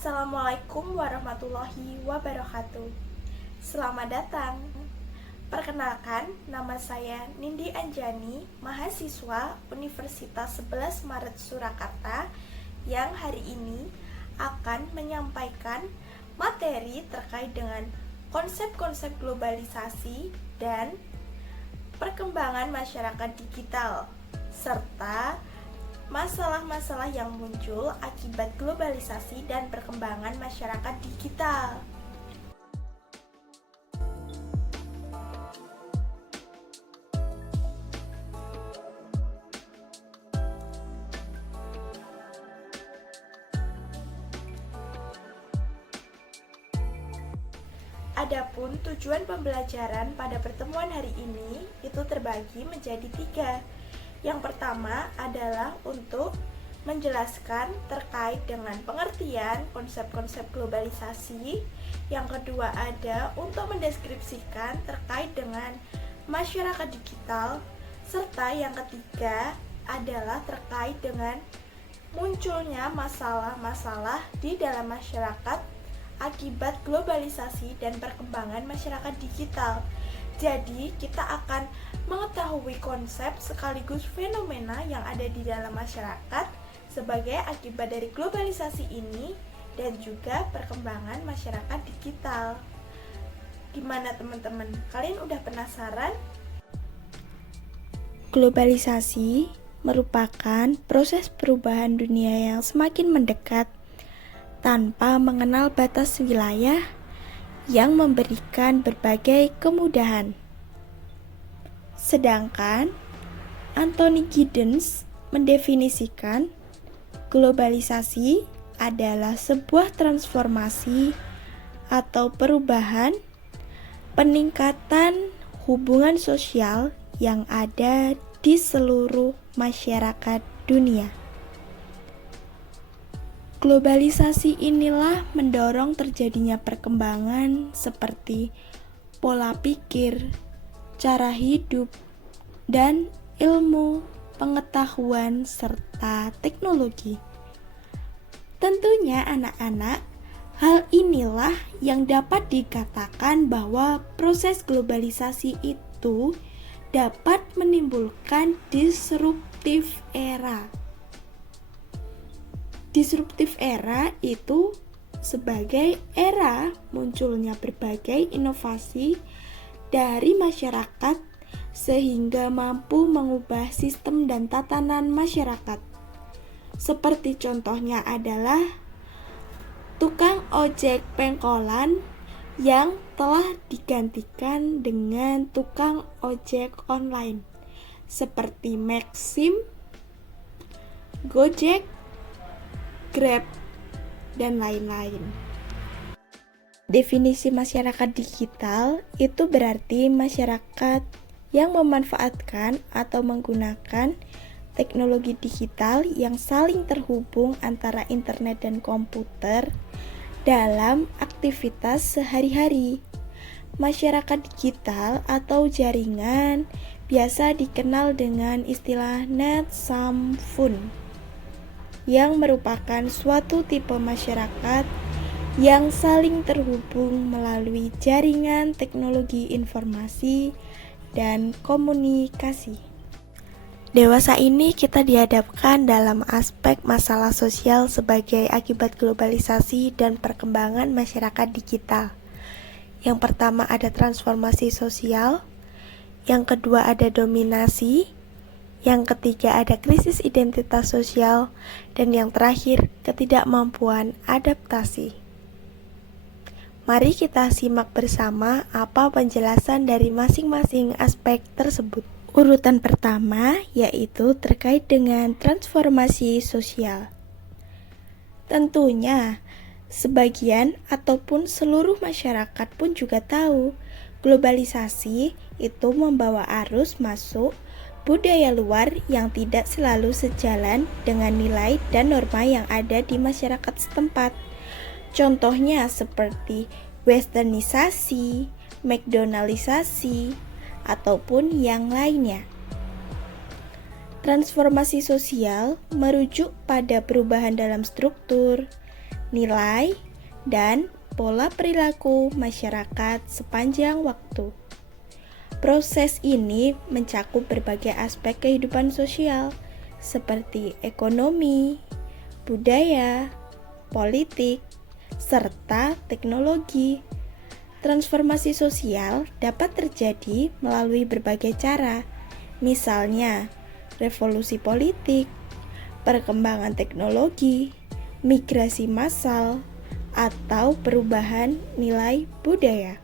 Assalamualaikum warahmatullahi wabarakatuh. Selamat datang. Perkenalkan, nama saya Nindi Anjani, mahasiswa Universitas 11 Maret Surakarta yang hari ini akan menyampaikan materi terkait dengan konsep-konsep globalisasi dan perkembangan masyarakat digital serta masalah-masalah yang muncul akibat globalisasi dan perkembangan masyarakat digital. Adapun tujuan pembelajaran pada pertemuan hari ini itu terbagi menjadi 3. Yang pertama adalah untuk menjelaskan terkait dengan pengertian konsep-konsep globalisasi. Yang kedua ada untuk mendeskripsikan terkait dengan masyarakat digital. Serta yang ketiga adalah terkait dengan munculnya masalah-masalah di dalam masyarakat akibat globalisasi dan perkembangan masyarakat digital. Jadi, kita akan mengetahui konsep sekaligus fenomena yang ada di dalam masyarakat sebagai akibat dari globalisasi ini dan juga perkembangan masyarakat digital. Gimana teman-teman? Kalian udah penasaran? Globalisasi merupakan proses perubahan dunia yang semakin mendekat tanpa mengenal batas wilayah yang memberikan berbagai kemudahan. Sedangkan Anthony Giddens mendefinisikan globalisasi adalah sebuah transformasi atau perubahan peningkatan hubungan sosial yang ada di seluruh masyarakat dunia. Globalisasi inilah mendorong terjadinya perkembangan seperti pola pikir, cara hidup, dan ilmu, pengetahuan, serta teknologi. Tentunya anak-anak, hal inilah yang dapat dikatakan bahwa proses globalisasi itu dapat menimbulkan disruptif era. Disruptif era itu sebagai era munculnya berbagai inovasi dari masyarakat sehingga mampu mengubah sistem dan tatanan masyarakat. Seperti contohnya adalah tukang ojek pengkolan yang telah digantikan dengan tukang ojek online seperti Maxim, Gojek, Grab, dan lain-lain. Definisi masyarakat digital itu berarti masyarakat yang memanfaatkan atau menggunakan teknologi digital yang saling terhubung antara internet dan komputer dalam aktivitas sehari-hari. Masyarakat digital atau jaringan biasa dikenal dengan istilah net samfund, yang merupakan suatu tipe masyarakat yang saling terhubung melalui jaringan teknologi informasi dan komunikasi. Dewasa ini kita dihadapkan dalam aspek masalah sosial sebagai akibat globalisasi dan perkembangan masyarakat digital. Yang pertama ada transformasi sosial, yang kedua ada dominasi, yang ketiga ada krisis identitas sosial, dan yang terakhir ketidakmampuan adaptasi. Mari kita simak bersama apa penjelasan dari masing-masing aspek tersebut. Urutan pertama yaitu terkait dengan transformasi sosial. Tentunya sebagian ataupun seluruh masyarakat pun juga tahu globalisasi itu membawa arus masuk budaya luar yang tidak selalu sejalan dengan nilai dan norma yang ada di masyarakat setempat. Contohnya seperti westernisasi, McDonaldisasi, ataupun yang lainnya. Transformasi sosial merujuk pada perubahan dalam struktur, nilai, dan pola perilaku masyarakat sepanjang waktu. Proses ini mencakup berbagai aspek kehidupan sosial seperti ekonomi, budaya, politik, serta teknologi. Transformasi sosial dapat terjadi melalui berbagai cara, misalnya revolusi politik, perkembangan teknologi, migrasi massal, atau perubahan nilai budaya.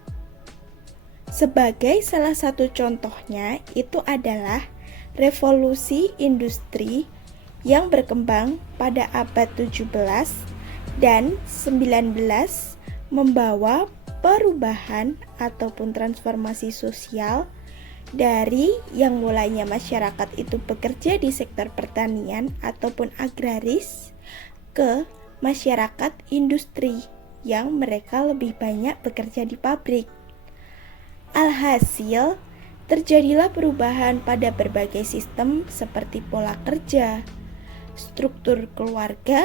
Sebagai salah satu contohnya itu adalah revolusi industri yang berkembang pada abad 17 dan 19 membawa perubahan ataupun transformasi sosial dari yang mulanya masyarakat itu bekerja di sektor pertanian ataupun agraris ke masyarakat industri yang mereka lebih banyak bekerja di pabrik. Alhasil, terjadilah perubahan pada berbagai sistem seperti pola kerja, struktur keluarga,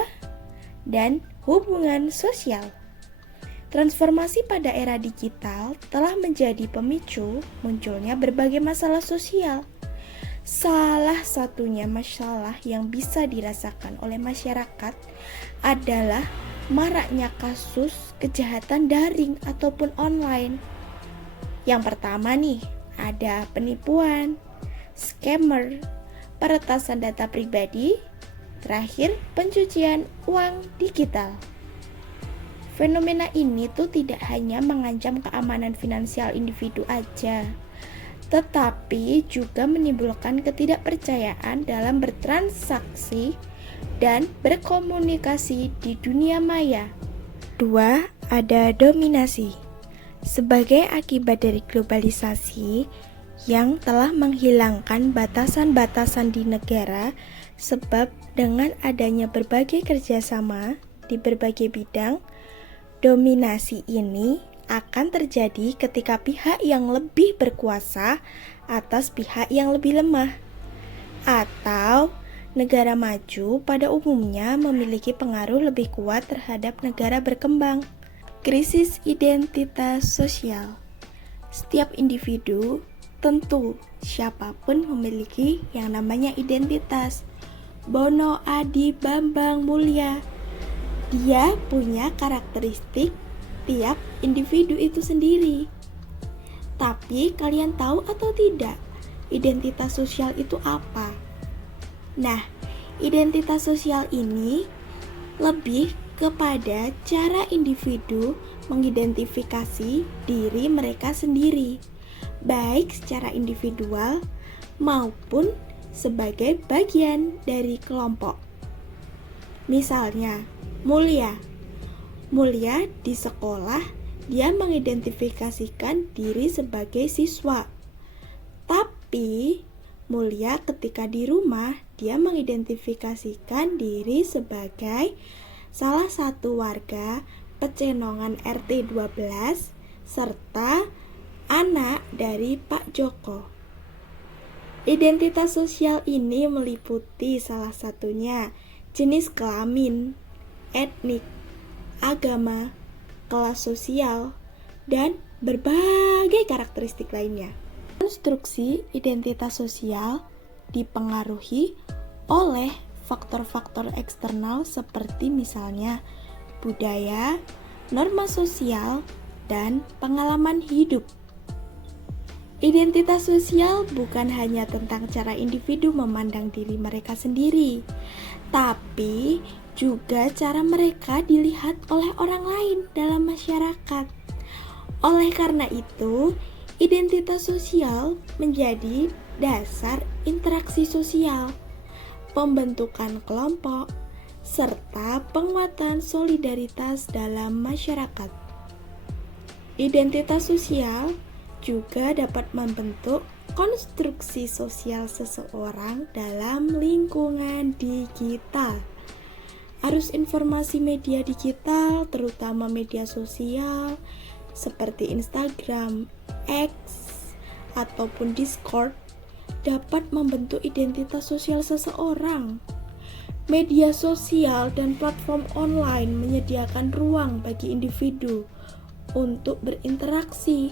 dan hubungan sosial. Transformasi pada era digital telah menjadi pemicu munculnya berbagai masalah sosial. Salah satunya masalah yang bisa dirasakan oleh masyarakat adalah maraknya kasus kejahatan daring ataupun online. Yang pertama nih, ada penipuan, scammer, peretasan data pribadi, terakhir pencucian uang digital. Fenomena ini tuh tidak hanya mengancam keamanan finansial individu aja, tetapi juga menimbulkan ketidakpercayaan dalam bertransaksi dan berkomunikasi di dunia maya. 2. Ada dominasi. Sebagai akibat dari globalisasi yang telah menghilangkan batasan-batasan di negara, sebab dengan adanya berbagai kerjasama di berbagai bidang, dominasi ini akan terjadi ketika pihak yang lebih berkuasa atas pihak yang lebih lemah, atau negara maju pada umumnya memiliki pengaruh lebih kuat terhadap negara berkembang. Krisis identitas sosial. Setiap individu, tentu siapapun memiliki yang namanya identitas. Bono Adi Bambang Mulia, dia punya karakteristik tiap individu itu sendiri. Tapi kalian tahu atau tidak, identitas sosial itu apa? Nah, identitas sosial ini lebih kepada cara individu mengidentifikasi diri mereka sendiri, baik secara individual maupun sebagai bagian dari kelompok. Misalnya, Mulia di sekolah, dia mengidentifikasikan diri sebagai siswa. Tapi Mulia ketika di rumah, dia mengidentifikasikan diri sebagai salah satu warga Pecenongan RT 12 serta anak dari Pak Joko. Identitas sosial ini meliputi salah satunya jenis kelamin, etnik, agama, kelas sosial, dan berbagai karakteristik lainnya. Konstruksi identitas sosial dipengaruhi oleh faktor-faktor eksternal seperti misalnya budaya, norma sosial, dan pengalaman hidup. Identitas sosial bukan hanya tentang cara individu memandang diri mereka sendiri, tapi juga cara mereka dilihat oleh orang lain dalam masyarakat. Oleh karena itu, identitas sosial menjadi dasar interaksi sosial, pembentukan kelompok, serta penguatan solidaritas dalam masyarakat. Identitas sosial juga dapat membentuk konstruksi sosial seseorang dalam lingkungan digital. Arus informasi media digital, terutama media sosial seperti Instagram, X, ataupun Discord, dapat membentuk identitas sosial seseorang. Media sosial dan platform online menyediakan ruang bagi individu untuk berinteraksi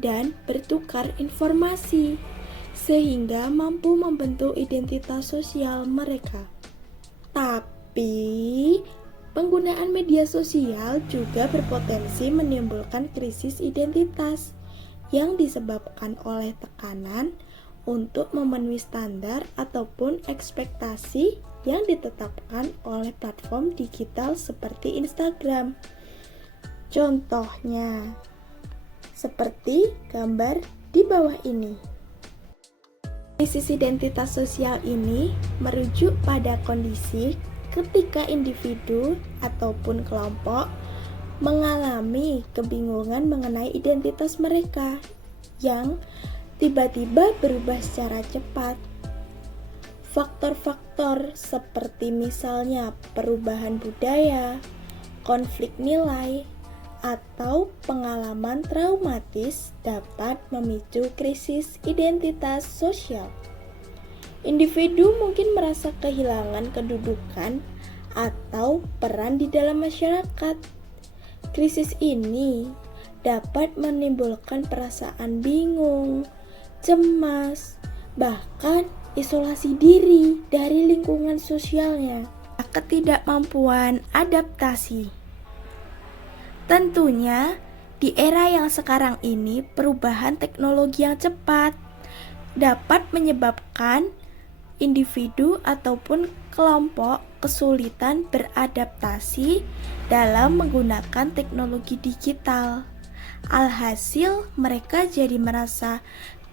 dan bertukar informasi, sehingga mampu membentuk identitas sosial mereka. Tapi, penggunaan media sosial juga berpotensi menimbulkan krisis identitas yang disebabkan oleh tekanan untuk memenuhi standar ataupun ekspektasi yang ditetapkan oleh platform digital seperti Instagram. Contohnya, seperti gambar di bawah ini. Krisis identitas sosial ini merujuk pada kondisi ketika individu ataupun kelompok mengalami kebingungan mengenai identitas mereka yang tiba-tiba berubah secara cepat. Faktor-faktor seperti misalnya perubahan budaya, konflik nilai, atau pengalaman traumatis dapat memicu krisis identitas sosial. Individu mungkin merasa kehilangan kedudukan atau peran di dalam masyarakat. Krisis ini dapat menimbulkan perasaan bingung, cemas, bahkan isolasi diri dari lingkungan sosialnya. Ketidakmampuan adaptasi. Tentunya, di era yang sekarang ini, perubahan teknologi yang cepat dapat menyebabkan individu ataupun kelompok kesulitan beradaptasi dalam menggunakan teknologi digital. Alhasil, mereka jadi merasa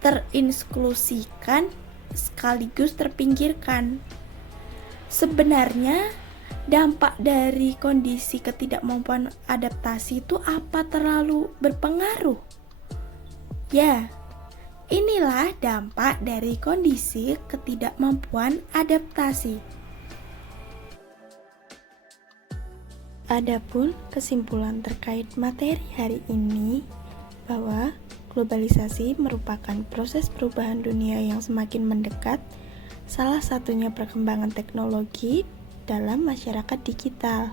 terinklusikan sekaligus terpinggirkan. Sebenarnya, dampak dari kondisi ketidakmampuan adaptasi itu apa terlalu berpengaruh? Ya, inilah dampak dari kondisi ketidakmampuan adaptasi. Adapun kesimpulan terkait materi hari ini bahwa globalisasi merupakan proses perubahan dunia yang semakin mendekat, salah satunya perkembangan teknologi dalam masyarakat digital.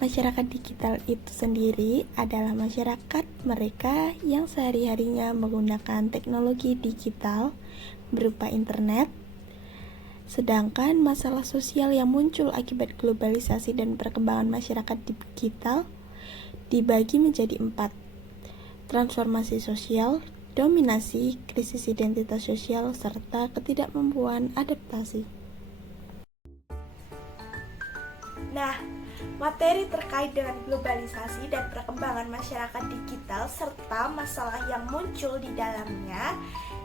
Masyarakat digital itu sendiri adalah masyarakat mereka yang sehari-harinya menggunakan teknologi digital berupa internet. Sedangkan masalah sosial yang muncul akibat globalisasi dan perkembangan masyarakat digital dibagi menjadi 4. Transformasi sosial, dominasi, krisis identitas sosial, serta ketidakmampuan adaptasi. Nah, materi terkait dengan globalisasi dan perkembangan masyarakat digital serta masalah yang muncul di dalamnya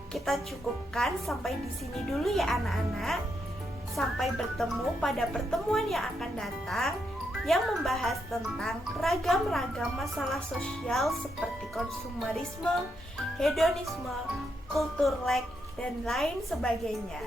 kita cukupkan sampai di sini dulu ya anak-anak. Sampai bertemu pada pertemuan yang akan datang yang membahas tentang ragam-ragam masalah sosial seperti konsumerisme, hedonisme, kultur lag, dan lain sebagainya.